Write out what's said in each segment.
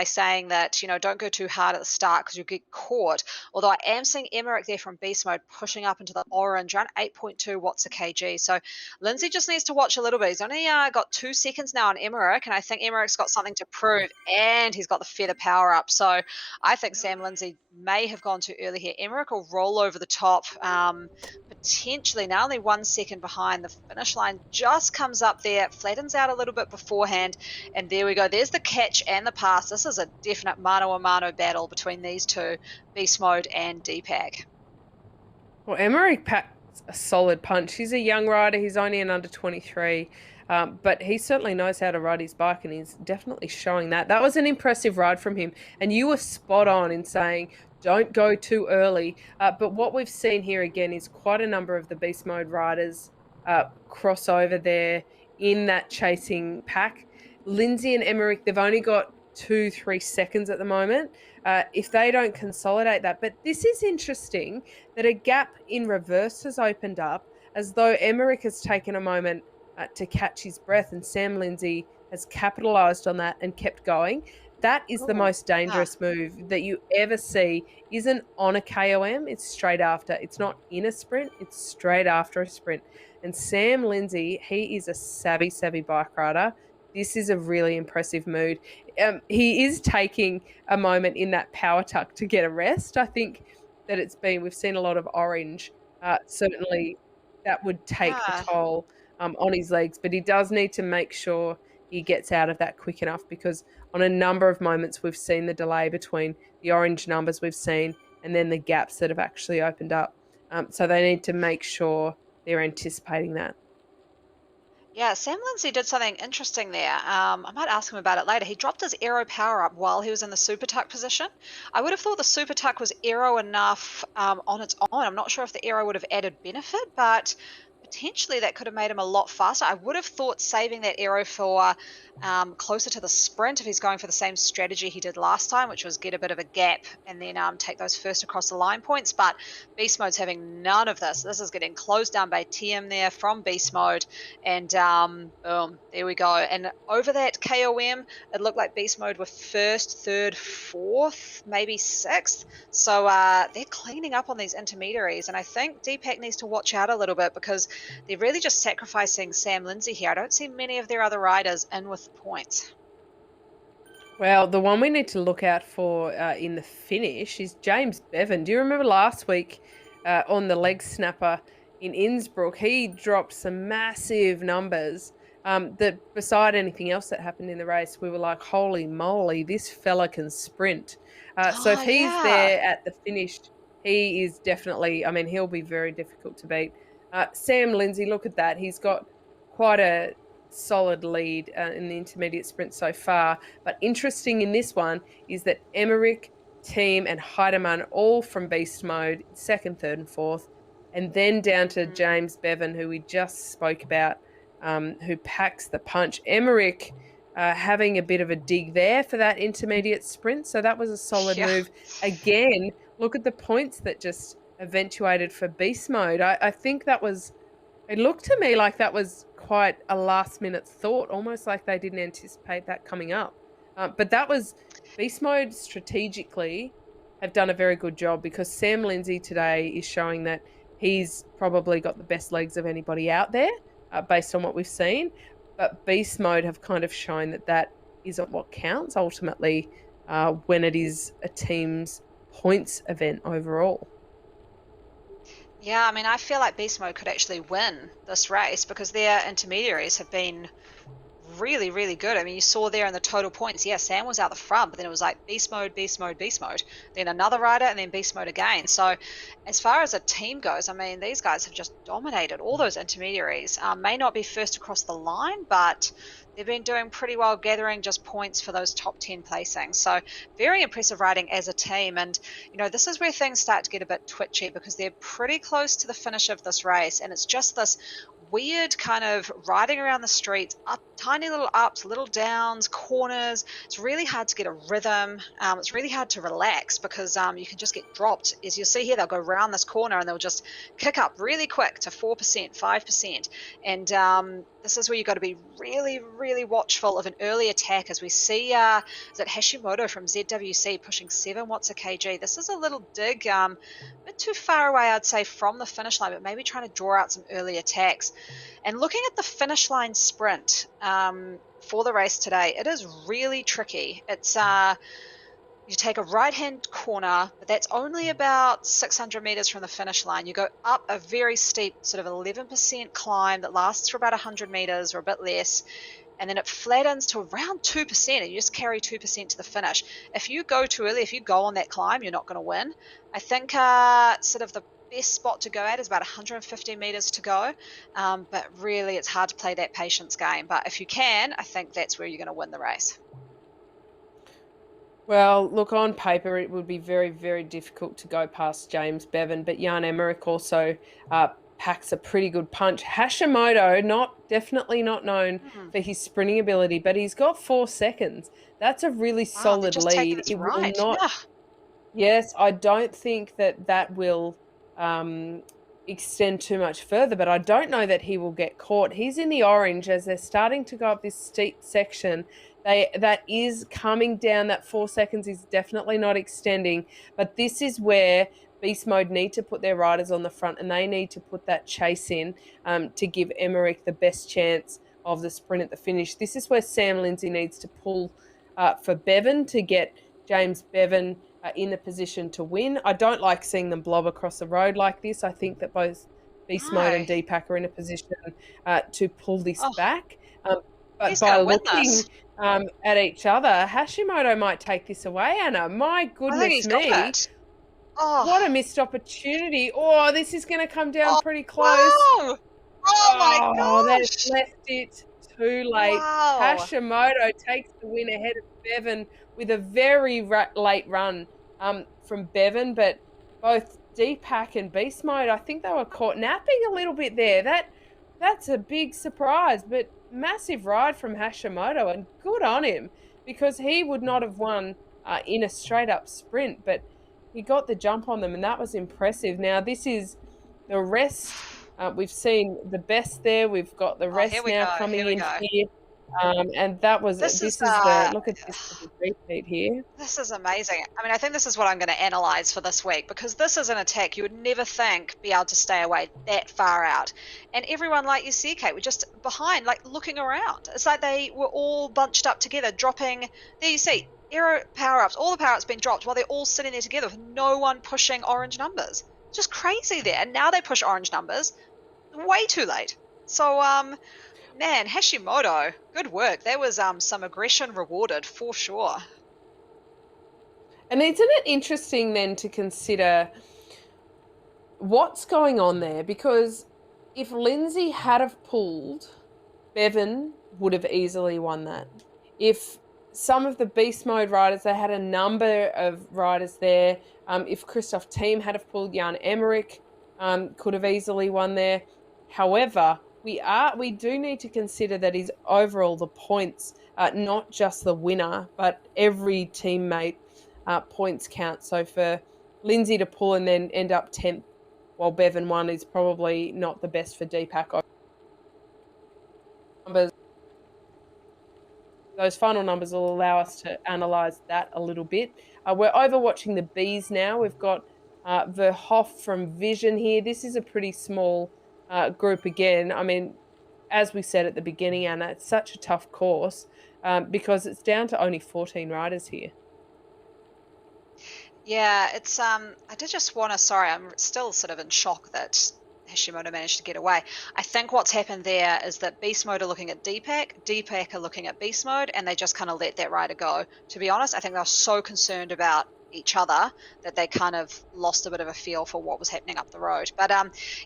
by saying that, don't go too hard at the start because you get caught. Although I am seeing Emmerich there from beast mode pushing up into the orange, around 8.2 watts a kg. So Lindsay just needs to watch a little bit. He's only got 2 seconds now on Emmerich, and I think Emmerich's got something to prove, and he's got the feather power up. So I think Sam Lindsay may have gone too early here. Emmerich will roll over the top, potentially now only 1 second behind. The finish line just comes up there, flattens out a little bit beforehand, and there we go. There's the catch and the pass. This is a definite mano-a-mano battle between these two, Beast Mode and Deepak. Well, Emmerich packs a solid punch. He's a young rider. He's only an under 23. But he certainly knows how to ride his bike, and he's definitely showing that. That was an impressive ride from him. And you were spot on in saying, don't go too early. But what we've seen here again is quite a number of the beast mode riders cross over there in that chasing pack. Lindsay and Emmerich, they've only got 2-3 seconds at the moment. If they don't consolidate that. But this is interesting that a gap in reverse has opened up, as though Emmerich has taken a moment to catch his breath, and Sam Lindsay has capitalised on that and kept going. That is the most dangerous move that you ever see. Isn't on a KOM, it's straight after. It's not in a sprint, it's straight after a sprint. And Sam Lindsay, he is a savvy bike rider. This is a really impressive mood. He is taking a moment in that power tuck to get a rest. I think that we've seen a lot of orange. Certainly that would take the toll on his legs, but he does need to make sure he gets out of that quick enough, because on a number of moments we've seen the delay between the orange numbers we've seen and then the gaps that have actually opened up. So they need to make sure they're anticipating that. Yeah, Sam Lindsay did something interesting there. I might ask him about it later. He dropped his aero power up while he was in the super tuck position. I would have thought the super tuck was aero enough on its own. I'm not sure if the aero would have added benefit, but potentially that could have made him a lot faster. I would have thought saving that aero for closer to the sprint, if he's going for the same strategy he did last time, which was get a bit of a gap and then take those first across the line points. But Beast Mode's having none of this. This is getting closed down by TM there from Beast Mode, and boom, there we go. And over that KOM, it looked like Beast Mode were first, third, fourth, maybe sixth. So they're cleaning up on these intermediaries, and I think Deepak needs to watch out a little bit, because they're really just sacrificing Sam Lindsay here. I don't see many of their other riders in with the points. Well, the one we need to look out for in the finish is James Bevan. Do you remember last week on the leg snapper in Innsbruck, he dropped some massive numbers that beside anything else that happened in the race, we were like, holy moly, this fella can sprint. So if he's there at the finish, he is definitely, he'll be very difficult to beat. Sam Lindsay, look at that. He's got quite a solid lead in the intermediate sprint so far. But interesting in this one is that Emmerich, Team and Heidemann all from beast mode, second, third and fourth. And then down to James Bevan, who we just spoke about, who packs the punch. Emmerich having a bit of a dig there for that intermediate sprint. So that was a solid move. Again, look at the points that just eventuated for beast mode. I think that was, it looked to me like that was quite a last minute thought, almost like they didn't anticipate that coming up. But that was, beast mode strategically have done a very good job, because Sam Lindsay today is showing that he's probably got the best legs of anybody out there based on what we've seen. But beast mode have kind of shown that that isn't what counts ultimately when it is a team's points event overall. Yeah, I feel like Beast Mode could actually win this race, because their intermediaries have been really, really good. You saw there in the total points, Sam was out the front, but then it was like Beast Mode, Beast Mode, Beast Mode, then another rider, and then Beast Mode again. So as far as a team goes, these guys have just dominated all those intermediaries. May not be first across the line, but they've been doing pretty well gathering just points for those top 10 placings. So very impressive riding as a team. And, this is where things start to get a bit twitchy, because they're pretty close to the finish of this race. And it's just this weird kind of riding around the streets, up tiny tiny little ups, little downs, corners. It's really hard to get a rhythm. It's really hard to relax because you can just get dropped. As you'll see here, they'll go around this corner and they'll just kick up really quick to 4%, 5%. And this is where you've got to be really, really watchful of an early attack. As we see, is it Hashimoto from ZWC pushing 7 watts a kg? This is a little dig, a bit too far away, I'd say, from the finish line, but maybe trying to draw out some early attacks. And looking at the finish line sprint for the race today, it is really tricky. It's you take a right-hand corner, but that's only about 600 meters from the finish line. You go up a very steep sort of 11% climb that lasts for about 100 meters or a bit less, and then it flattens to around 2%, and you just carry 2% to the finish. If you go too early, if you go on that climb, you're not going to win. I think sort of the best spot to go at is about 150 meters to go, but really it's hard to play that patience game. But if you can, I think that's where you're going to win the race. Well, look, on paper, it would be very, very difficult to go past James Bevan, but Jan Emmerich also packs a pretty good punch. Hashimoto, definitely not known for his sprinting ability, but he's got 4 seconds. That's a really Wow, they're solid just taking lead. this It will right. not. Yeah. Yes, I don't think that will extend too much further, but I don't know that he will get caught. He's in the orange as they're starting to go up this steep section. That is coming down. That 4 seconds is definitely not extending, but this is where Beast Mode need to put their riders on the front, and they need to put that chase in to give Emmerich the best chance of the sprint at the finish. This is where Sam Lindsay needs to pull for Bevan to get James Bevan in the position to win. I don't like seeing them blob across the road like this. I think that both Beast Mode No. and Deepak are in a position to pull this Oh, back. But he's going by to win looking this. at each other, Hashimoto might take this away, Anna. My I think goodness he's got me. it. Oh, What a missed opportunity. Oh, this is going to come down oh, pretty close. wow. Oh my Oh, they've gosh. left it too late. Wow. Hashimoto takes the win ahead of Bevan with a very late run from Bevan, but both Deepak and Beast Mode, I think they were caught napping a little bit there. That's a big surprise, but massive ride from Hashimoto, and good on him because he would not have won in a straight up sprint, but he got the jump on them, and that was impressive. Now, this is the rest. We've seen the best there. We've got the Oh, here rest we now go. coming Here we in go. here. And that was, This is this is the, look at this repeat here. This is amazing. I mean, I think this is what I'm going to analyze for this week because this is an attack you would never think be able to stay away that far out. And everyone, like you see, Kate, were just behind, like looking around. It's like they were all bunched up together, dropping. There you see, aero power ups, all the power ups being dropped while they're all sitting there together with no one pushing orange numbers. Just crazy there. And now they push orange numbers way too late. So, man, Hashimoto, good work. There was some aggression rewarded for sure. And isn't it interesting then to consider what's going on there? Because if Lindsay had have pulled, Bevan would have easily won that. If some of the Beast Mode riders, they had a number of riders there. If Christoph Thiem had have pulled, Jan Emmerich could have easily won there. However, we do need to consider that is overall the points, not just the winner, but every teammate points count. So for Lindsay to pull and then end up 10th while Bevan won is probably not the best for Deepak. Those final numbers will allow us to analyse that a little bit. We're overwatching the Bs now. We've got Verhoff from Vision here. This is a pretty small group again. I mean, as we said at the beginning, Anna, it's such a tough course because it's down to only 14 riders here. Yeah, it's I did just want to. Sorry, I'm still sort of in shock that Hashimoto managed to get away. I think what's happened there is that Beast Mode are looking at Deepak are looking at Beast Mode, and they just kind of let that rider go. To be honest, I think they were so concerned about each other that they kind of lost a bit of a feel for what was happening up the road. But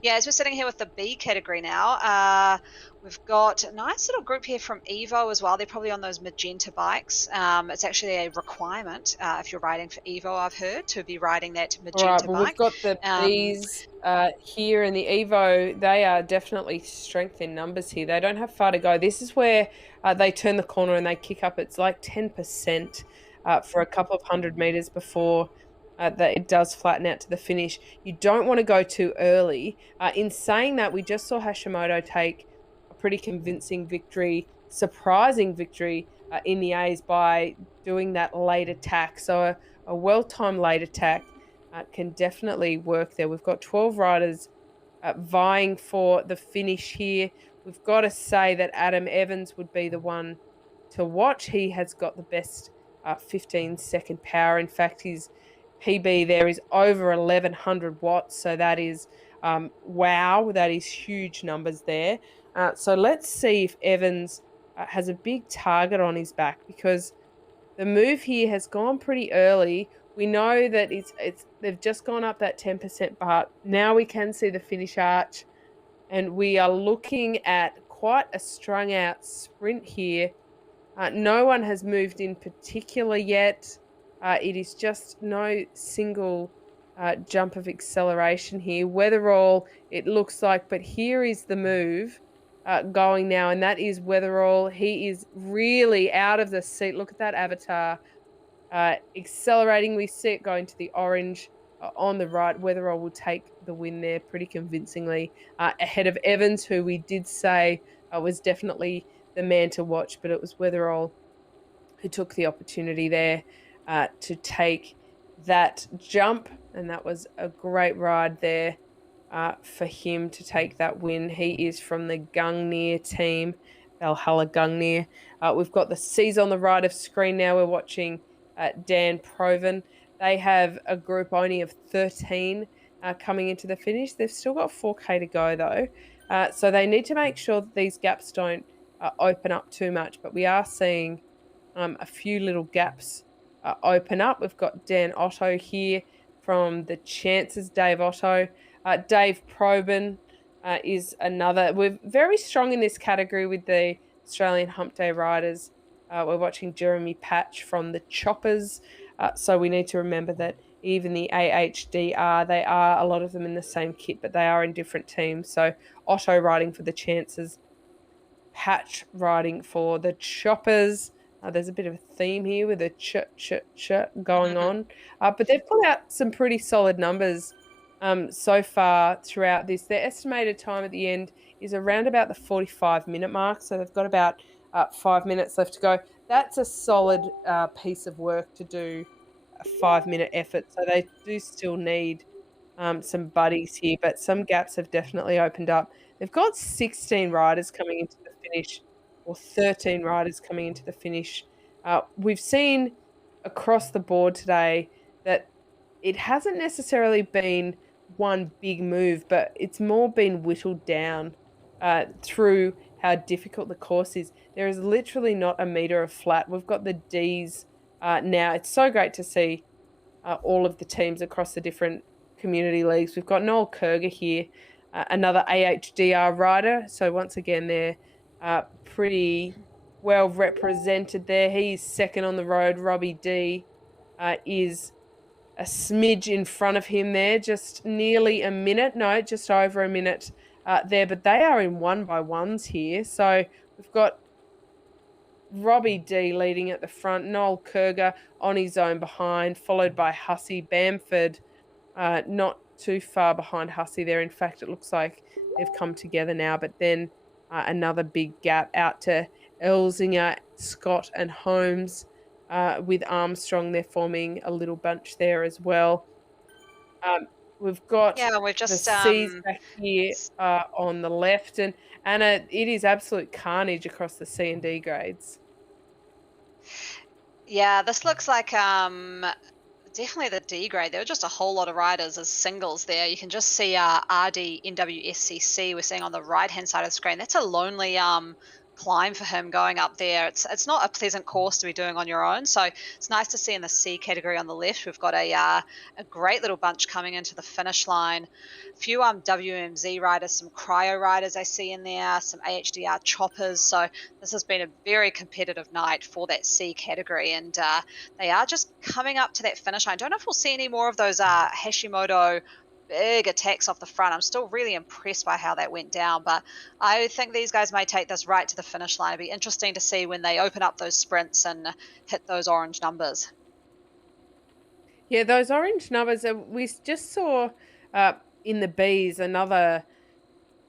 yeah, as we're sitting here with the B category now, we've got a nice little group here from Evo as well. They're probably on those magenta bikes. It's actually a requirement if you're riding for Evo, I've heard, to be riding that All right, magenta well, we've bike. got the Um, Bs here in the Evo. They are definitely strength in numbers here. They don't have far to go. This is where they turn the corner and they kick up. It's like 10% for a couple of 100 meters before that it does flatten out to the finish. You don't want to go too early. In saying that, we just saw Hashimoto take a pretty convincing victory, surprising victory in the A's by doing that late attack. So a well-timed late attack can definitely work there. We've got 12 riders vying for the finish here. We've got to say that Adam Evans would be the one to watch. He has got the best 15-second power. In fact, his PB there is over 1100 watts. So that is wow. That is huge numbers there. So let's see if Evans has a big target on his back, because the move here has gone pretty early. We know that it's they've just gone up that 10% bar. Now we can see the finish arch, and we are looking at quite a strung out sprint here. No one has moved in particular yet. It is just no single jump of acceleration here. Weatherall, it looks like, but here is the move going now, and that is Weatherall. He is really out of the seat. Look at that avatar accelerating. We see it going to the orange on the right. Weatherall will take the win there pretty convincingly ahead of Evans, who we did say was definitely the man to watch, but it was Weatherall who took the opportunity there to take that jump, and that was a great ride there for him to take that win. He is from the Gungnir team, Valhalla Gungnir. We've got the C's on the right of screen now. We're watching Dan Proven. They have a group only of 13 coming into the finish. They've still got 4K to go, though. So they need to make sure that these gaps don't open up too much. But we are seeing a few little gaps open up. We've got Dan Otto here from the Chances, Dave Otto. Dave Probin is another. We're very strong in this category with the Australian Hump Day riders. We're watching Jeremy Patch from the Choppers. So we need to remember that even the AHDR, they are a lot of them in the same kit, but they are in different teams. So Otto riding for the Chances, Patch riding for the Choppers. There's a bit of a theme here with a ch going on. But they've put out some pretty solid numbers so far throughout this. Their estimated time at the end is around about the 45-minute mark. So they've got about 5 minutes left to go. That's a solid piece of work to do a 5-minute effort. So they do still need some buddies here, but some gaps have definitely opened up. They've got 16 riders coming into the finish, or 13 riders coming into the finish. We've seen across the board today that it hasn't necessarily been one big move, but it's more been whittled down through how difficult the course is. There is literally not a meter of flat. We've got the Ds now. It's so great to see all of the teams across the different community leagues. We've got Noel Kurger here, another AHDR rider. So once again, they're pretty well represented there. He's second on the road. Robbie D is a smidge in front of him there, just nearly a minute. No, just over a minute there. But they are in 1x1s here. So we've got Robbie D leading at the front, Noel Kurger on his own behind, followed by Hussey Bamford, not too far behind Hussey there. In fact, it looks like they've come together now, but then another big gap out to Elzinger, Scott and Holmes with Armstrong. They're forming a little bunch there as well. We've got Yeah, we've the just C's back here on the left, and it is absolute carnage across the C and D grades. yeah, this looks like definitely the D grade. There were just a whole lot of riders as singles there. You can just see RD NWSCC we're seeing on the right hand side of the screen. That's a lonely climb for him going up there. It's not a pleasant course to be doing on your own. So it's nice to see in the C category on the left, we've got a great little bunch coming into the finish line. A few WMZ riders, some cryo riders I see in there, some AHDR choppers. So this has been a very competitive night for that C category, and they are just coming up to that finish line. Don't know if we'll see any more of those Hashimoto big attacks off the front. I'm still really impressed by how that went down, but I think these guys may take this right to the finish line. It'll be interesting to see when they open up those sprints and hit those orange numbers. Yeah, those orange numbers, just saw uh, in the Bs another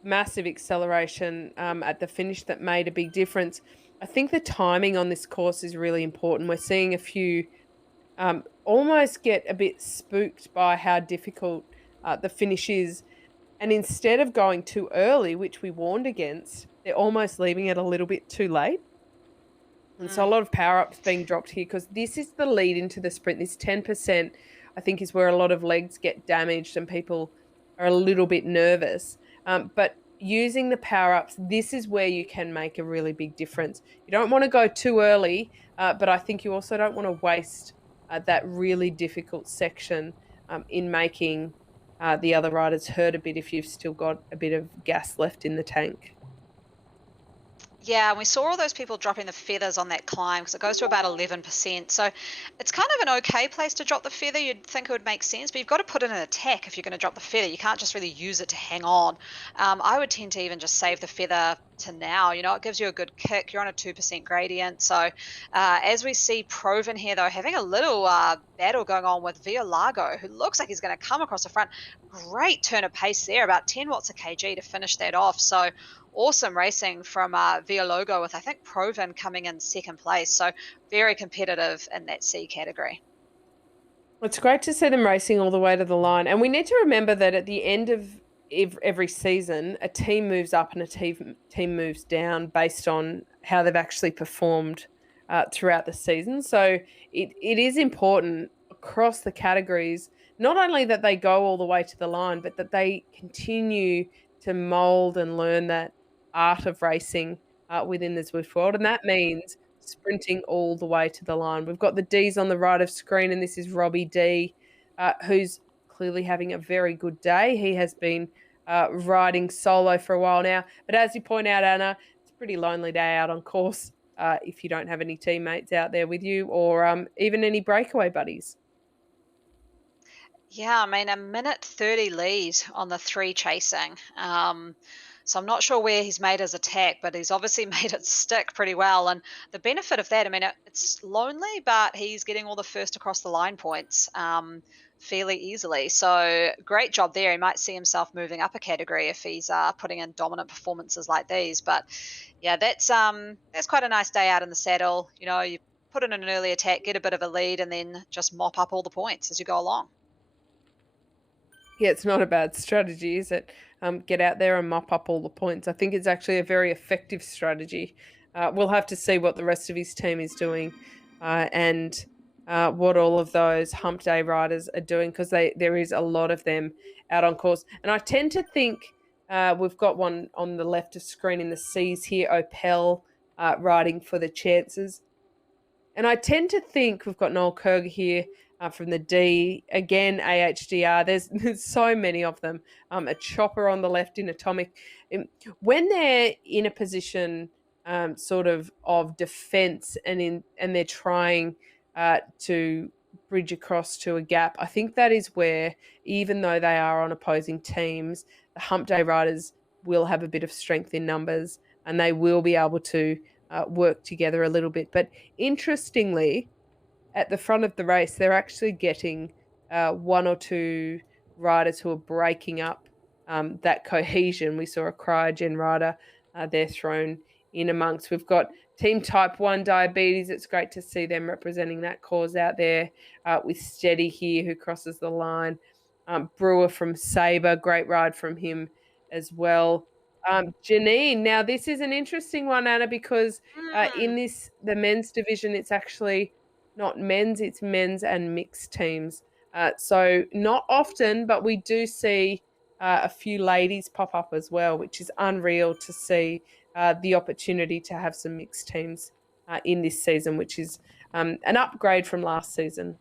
massive acceleration at the finish that made a big difference. I think the timing on this course is really important. We're seeing a few almost get a bit spooked by how difficult the finish is. And instead of going too early, which we warned against, they're almost leaving it a little bit too late. And so a Mm. lot of power ups being dropped here because this is the lead into the sprint. This 10%, I think, is where a lot of legs get damaged and people are a little bit nervous. But using the power ups, this is where you can make a really big difference. You don't want to go too early, but I think you also don't want to waste that really difficult section in making the other riders hurt a bit if you've still got a bit of gas left in the tank. Yeah, and we saw all those people dropping the feathers on that climb because it goes to about 11%. So it's kind of an okay place to drop the feather. You'd think it would make sense, but you've got to put in an attack if you're going to drop the feather. You can't just really use it to hang on. I would tend to even just save the feather to now. You know, it gives you a good kick. You're on a 2% gradient. So as we see Proven here, though, having a little battle going on with Via Largo, who looks like he's going to come across the front. Great turn of pace there, about 10 watts a kg to finish that off. So awesome racing from Logo with, I think, Proven coming in second place. So very competitive in that C category. Well, it's great to see them racing all the way to the line. And we need to remember that at the end of every season, a team moves up and a team moves down based on how they've actually performed throughout the season. So it is important across the categories, not only that they go all the way to the line, but that they continue to mold and learn that art of racing within the Zwift world. And that means sprinting all the way to the line. We've got the D's on the right of screen, and this is Robbie D, who's clearly having a very good day. He has been riding solo for a while now. But as you point out, Anna, it's a pretty lonely day out on course if you don't have any teammates out there with you or even any breakaway buddies. Yeah, I mean, a minute 30 lead on the three chasing. So I'm not sure where he's made his attack, but he's obviously made it stick pretty well. And the benefit of that, I mean, it's lonely, but he's getting all the first across the line points fairly easily. So great job there. He might see himself moving up a category if he's putting in dominant performances like these. But yeah, that's quite a nice day out in the saddle. You know, you put in an early attack, get a bit of a lead, and then just mop up all the points as you go along. Yeah, it's not a bad strategy, is it? Get out there and mop up all the points. I think it's actually a very effective strategy. We'll have to see what the rest of his team is doing and what all of those hump day riders are doing because there is a lot of them out on course. And I tend to think we've got one on the left of screen in the C's here, Opel riding for the chances. And I tend to think we've got Noel Kurger here from the D. Again, AHDR. There's so many of them. A chopper on the left in Atomic. When they're in a position sort of defense and they're trying to bridge across to a gap, I think that is where, even though they are on opposing teams, the hump day riders will have a bit of strength in numbers and they will be able to work together a little bit. But interestingly, at the front of the race, they're actually getting one or two riders who are breaking up that cohesion. We saw a cryogen rider there thrown in amongst. We've got Team Type 1 Diabetes. It's great to see them representing that cause out there with Steady here, who crosses the line. Brewer from Sabre, great ride from him as well. Janine, now this is an interesting one, Anna, because in Mm. the men's division, it's actually not men's, it's men's and mixed teams. So not often, but we do see a few ladies pop up as well, which is unreal to see the opportunity to have some mixed teams in this season, which is an upgrade from last season.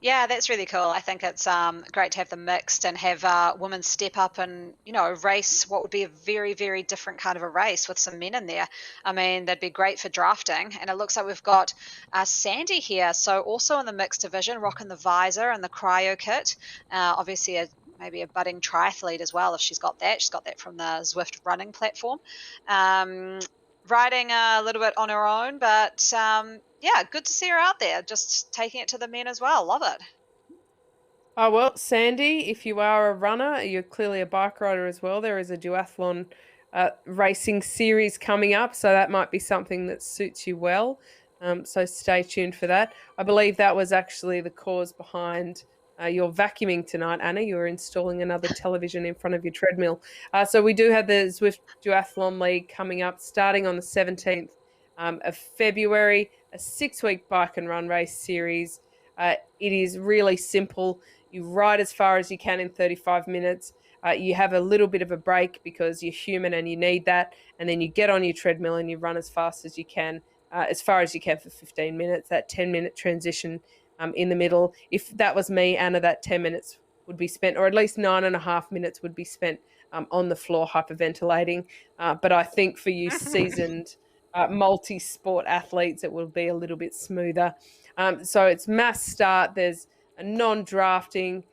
Yeah, that's really cool. I think it's great to have them mixed and have women step up and race what would be a very very different kind of a race with some men in there. I mean, that'd be great for drafting. And it looks like we've got Sandy here, so also in the mixed division, rocking the visor and the cryo kit. Obviously, maybe a budding triathlete as well if she's got that. She's got that from the Zwift running platform. Um, Riding a little bit on her own, but yeah, good to see her out there, just taking it to the men as well. Love it. Oh, well, Sandy, if you are a runner, you're clearly a bike rider as well. There is a duathlon racing series coming up, so that might be something that suits you well. So stay tuned for that. I believe that was actually the cause behind your vacuuming tonight, Anna. You were installing another television in front of your treadmill. So we do have the Zwift Duathlon League coming up, starting on the 17th of February, a 6-week bike and run race series. It is really simple. You ride as far as you can in 35 minutes. You have a little bit of a break because you're human and you need that. And then you get on your treadmill and you run as fast as you can, as far as you can for 15 minutes. That 10-minute transition in the middle. If that was me, Anna, that 10 minutes would be spent, or at least 9.5 minutes would be spent on the floor hyperventilating. But I think for you seasoned multi sport athletes, it will be a little bit smoother. So it's mass start. There's a non-drafting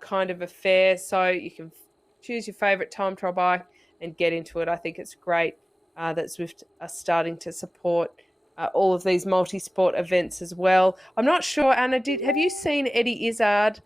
kind of affair, so you can choose your favourite time trial bike and get into it. I think it's great that Zwift are starting to support all of these multi-sport events as well. I'm not sure, Anna, have you seen Eddie Izzard